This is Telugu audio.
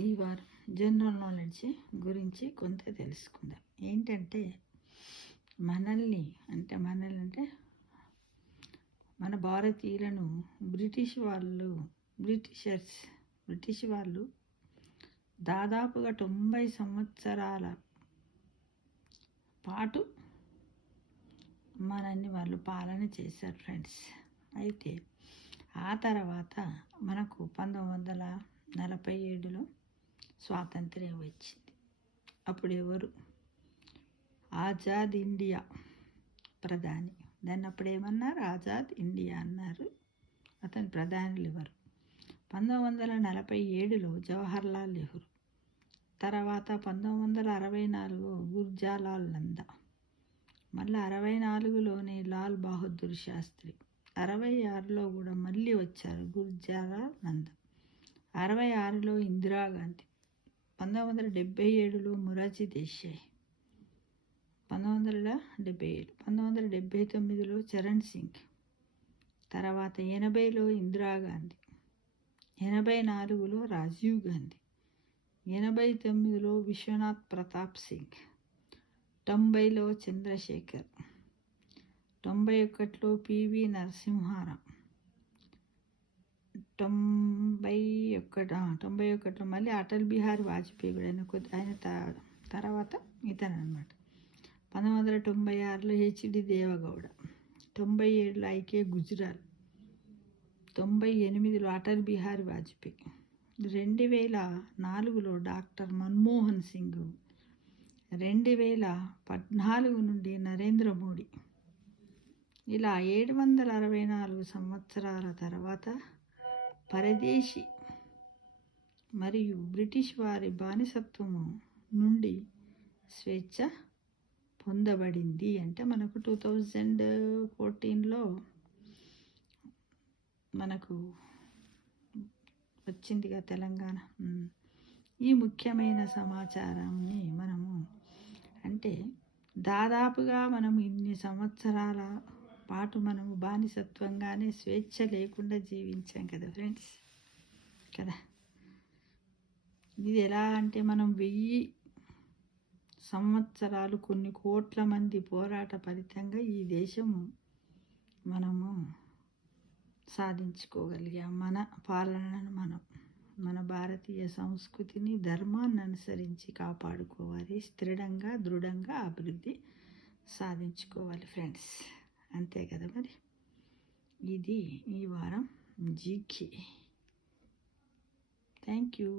ఈ వారం జనరల్ నాలెడ్జ్ గురించి కొంత తెలుసుకుందాం. ఏంటంటే మనల్ని అంటే మన భారతీయులను బ్రిటిష్ వాళ్ళు దాదాపుగా 90 సంవత్సరాల పాటు మనల్ని వాళ్ళు పాలన చేశారు ఫ్రెండ్స్. అయితే ఆ తర్వాత మనకు 1947లో స్వాతంత్ర్యం వచ్చింది. అప్పుడు ఎవరు ఆజాద్ ఇండియా ప్రధాని, దాన్ని అప్పుడు ఏమన్నారు, ఆజాద్ ఇండియా అన్నారు. అతని ప్రధానులు ఎవరు? 1947లో జవహర్లాల్ నెహ్రూ, తర్వాత 1964 గుర్జాలాల్ నందా, మళ్ళీ 64లోనే లాల్ బహదూర్ శాస్త్రి, 66లో కూడా మళ్ళీ వచ్చారు గుర్జాలాల్ నందా, 66లో ఇందిరాగాంధీ, 1977లో మొరార్జీ దేశాయ్, 1979లో చరణ్ సింగ్, తర్వాత 80లో ఇందిరాగాంధీ, 84లో రాజీవ్ గాంధీ, 89లో విశ్వనాథ్ ప్రతాప్ సింగ్, 90లో చంద్రశేఖర్, 91లో పివి నరసింహారావు, 91లో మళ్ళీ అటల్ బిహారీ వాజ్పేయి కూడా ఆయన తర్వాత ఇతను అనమాట. 1996లో హెచ్డి దేవగౌడ, 97లో ఐకే గుజరాల్, 98లో అటల్ బిహారీ వాజ్పేయి, 2004లో డాక్టర్ మన్మోహన్ సింగ్, 2014 నుండి నరేంద్ర మోడీ. ఇలా 764 సంవత్సరాల తర్వాత పరదేశీ మరియు బ్రిటిష్ వారి బానిసత్వము నుండి స్వేచ్ఛ పొందబడింది. అంటే మనకు 2014లో మనకు వచ్చిందిగా తెలంగాణ. ఈ ముఖ్యమైన సమాచారాన్ని మనము అంటే దాదాపుగా మనం ఇన్ని సంవత్సరాల పాటు మనము బానిసత్వంగానే స్వేచ్ఛ లేకుండా జీవించాం కదా ఫ్రెండ్స్ కదా. ఇది ఎలా అంటే మనం 1000 సంవత్సరాలు కొన్ని కోట్ల మంది పోరాట ఫలితంగా ఈ దేశము మనము సాధించుకోగలిగాం. మన పాలనను మన భారతీయ సంస్కృతిని, ధర్మాన్ని అనుసరించి కాపాడుకోవాలి. దృఢంగా అభివృద్ధి సాధించుకోవాలి ఫ్రెండ్స్. అంతే కదా మరి. ఇది ఈ వారం జీకే. Thank you.